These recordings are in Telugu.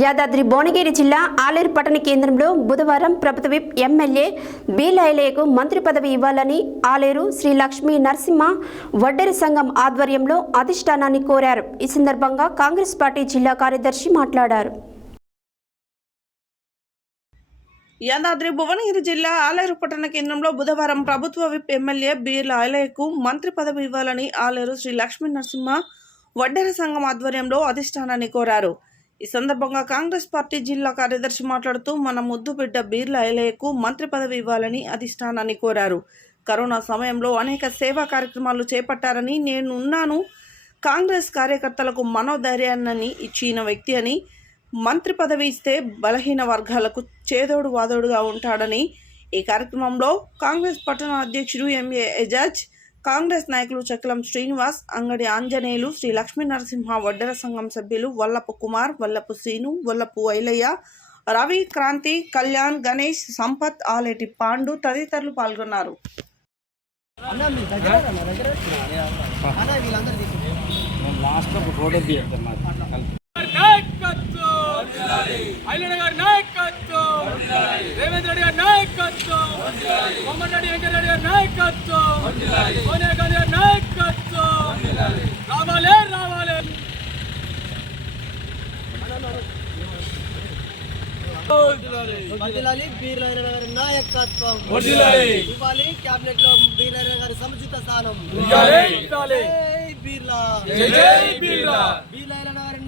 యాదాద్రి భువనగిరి జిల్లా ఆలేరు పట్టణ కేంద్రంలో బుధవారం ప్రభుత్వ విప్ ఎమ్మెల్యే బి లైలేకు మంత్రి పదవి ఇవ్వాలని ఆలేరు శ్రీ లక్ష్మీ నరసింహ వడ్డెర సంఘం ఆధ్వర్యంలో అధిష్టానాన్ని కోరారు. ఈ సందర్భంగా కాంగ్రెస్ పార్టీ జిల్లా కార్యదర్శి మాట్లాడారు. యాదాద్రి భువనగిరి జిల్లా ఆలేరు పట్టణ కేంద్రంలో బుధవారం ప్రభుత్వ విప్ ఎమ్మెల్యే బి లైలేకు మంత్రి పదవి ఇవ్వాలని ఆలేరు శ్రీ లక్ష్మీ నరసింహ వడ్డెర సంఘం ఆధ్వర్యంలో అధిష్టానాన్ని కోరారు. ఈ సందర్భంగా కాంగ్రెస్ పార్టీ జిల్లా కార్యదర్శి మాట్లాడుతూ మన ముద్దు బిడ్డ బీర్ల ఐలయ్యకు మంత్రి పదవి ఇవ్వాలని అధిష్టానాన్ని కోరారు. కరోనా సమయంలో అనేక సేవా కార్యక్రమాలు చేపట్టారని, నేను ఉన్నాను, కాంగ్రెస్ కార్యకర్తలకు మనోధైర్యాన్ని ఇచ్చిన వ్యక్తి అని, మంత్రి పదవి ఇస్తే బలహీన వర్గాలకు చేదోడు వాదోడుగా ఉంటాడని ఈ కార్యక్రమంలో కాంగ్రెస్ పట్టణ అధ్యక్షుడు ఎంఏ ఎజాజ్, కాంగ్రెస్ నాయకులు చక్రం శ్రీనివాస్, అంగడి ఆంజనేయులు, శ్రీ లక్ష్మీ నరసింహ వడ్డెర సంఘం సభ్యులు వల్లపు కుమార్, వల్లపు శ్రీను, వల్లపు ఐలయ్య, రవి, క్రాంతి, కళ్యాణ్, గణేష్, సంపత్, ఆలేటి పాండు తదితరులు పాల్గొన్నారు. రేవంత్ రెడ్డి గారి నాయకత్వం, కోమటిరెడ్డి వెంకటరెడ్డి గారి నాయకత్వం, సోనియా గాంధీ గారి నాయకత్వం, రావాలి రావాలి. గారి నాయకత్వం ఇవ్వాలి. క్యాబినెట్ లో బీర్ల గారి సముచిత స్థానం.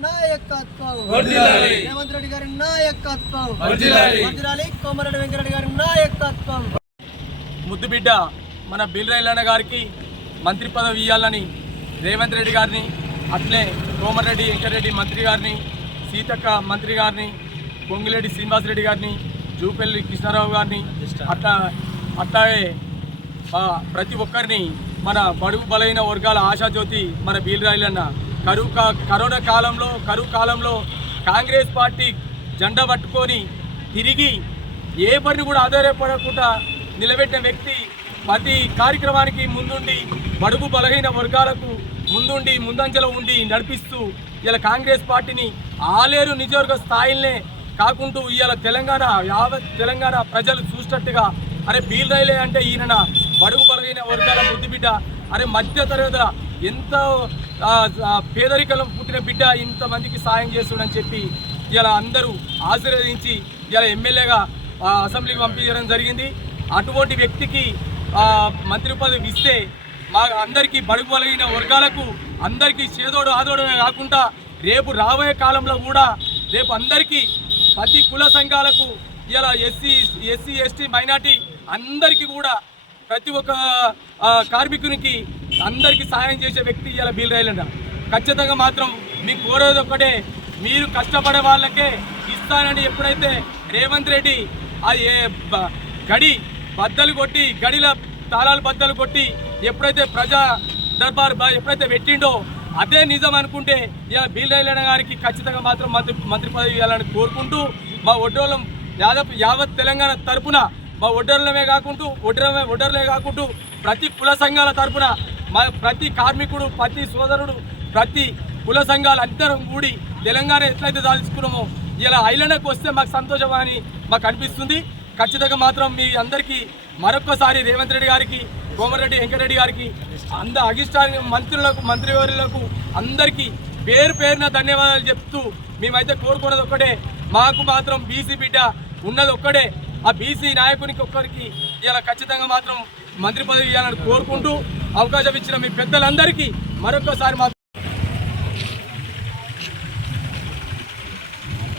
నాయకత్వం రేవంత్ రెడ్డి గారి నాయకత్వం, కోమరెడ్డి వెంకటరెడ్డి గారి నాయకత్వం. ముద్దు బిడ్డ మన బిల్రైలన్న గారికి మంత్రి పదవి ఇవ్వాలని రేవంత్ రెడ్డి గారిని, అట్లే కోమరెడ్డి వెంకటరెడ్డి మంత్రి గారిని, సీతక్క మంత్రి గారిని, పొంగిరెడ్డి శ్రీనివాసరెడ్డి గారిని, జూపల్లి కృష్ణారావు గారిని, అట్లాగే ప్రతి ఒక్కరిని మన బడుగు బలైన వర్గాల ఆశాజ్యోతి మన బిల్రైలన్న కరోనా కాలంలో కాంగ్రెస్ పార్టీ జెండా పట్టుకొని తిరిగి ఏ పని కూడా ఆధారపడకుండా నిలబెట్టిన వ్యక్తి. ప్రతి కార్యక్రమానికి ముందుండి బడుగు బలహీన వర్గాలకు ముందంజలో ఉండి నడిపిస్తూ ఇలా కాంగ్రెస్ పార్టీని ఆలేరు నియోజకవర్గ స్థాయిలనే కాకుండా ఇవాళ యావత్ తెలంగాణ ప్రజలు చూసినట్టుగా, అరే బీర్లైలే అంటే ఈయన బడుగు బలహీన వర్గాల ముద్దు బిడ్డ, అరే మధ్య తరగతుల ఎంతో పేదరికలం పుట్టిన బిడ్డ ఇంతమందికి సాయం చేస్తుండని చెప్పి ఇలా అందరూ ఆశీర్వదించి ఇలా ఎమ్మెల్యేగా అసెంబ్లీకి పంపించడం జరిగింది. అటువంటి వ్యక్తికి మంత్రి పదవి ఇస్తే మా అందరికీ బడుగు బలహీన వర్గాలకు అందరికీ చేదోడు ఆదోడమే కాకుండా రేపు రాబోయే కాలంలో కూడా రేపు అందరికీ ప్రతి కుల సంఘాలకు ఇలా ఎస్సీ ఎస్టీ మైనార్టీ అందరికీ కూడా ప్రతి ఒక్క కార్మికునికి అందరికీ సాయం చేసే వ్యక్తి ఇలా బిల్రైలన్న. ఖచ్చితంగా మాత్రం మీకు కోరేది ఒక్కటే, మీరు కష్టపడే వాళ్ళకే ఇస్తానని ఎప్పుడైతే రేవంత్ రెడ్డి గడిల తాళాలు బద్దలు కొట్టి ఎప్పుడైతే ప్రజా దర్బార్ ఎప్పుడైతే పెట్టిండో అదే నిజం అనుకుంటే ఇలా బిల్రైలన్న గారికి ఖచ్చితంగా మాత్రం మంత్రి పదవి ఇవ్వాలని కోరుకుంటూ మా ఒడ్డోళ్ళం యావత్ తెలంగాణ తరపున మా ఒడ్డర్లే కాకుండా ప్రతి కుల సంఘాల తరపున మా ప్రతి కార్మికుడు, ప్రతి సోదరుడు, ప్రతి కుల సంఘాలు అందరం కూడి తెలంగాణ ఎట్లయితే సాధించుకున్నామో ఇలా ఐలనకు వస్తే మాకు సంతోషం అని మాకు అనిపిస్తుంది. ఖచ్చితంగా మాత్రం మీ అందరికీ మరొక్కసారి రేవంత్ రెడ్డి గారికి, కోమరెడ్డి వెంకటరెడ్డి గారికి, అధిష్టాన మంత్రివర్యులకు అందరికీ పేరున ధన్యవాదాలు చెప్తూ మేమైతే కోరుకున్నది ఒక్కటే, మాకు మాత్రం బీసీ బిడ్డ ఉన్నది ఒక్కడే, ఆ బీసీ నాయకునికి ఒక్కరికి ఇలా ఖచ్చితంగా మాత్రం మంత్రి పదవి ఇవ్వాలని కోరుకుంటూ అవకాశం ఇచ్చిన మీ పెద్దలందరికీ మరొకసారి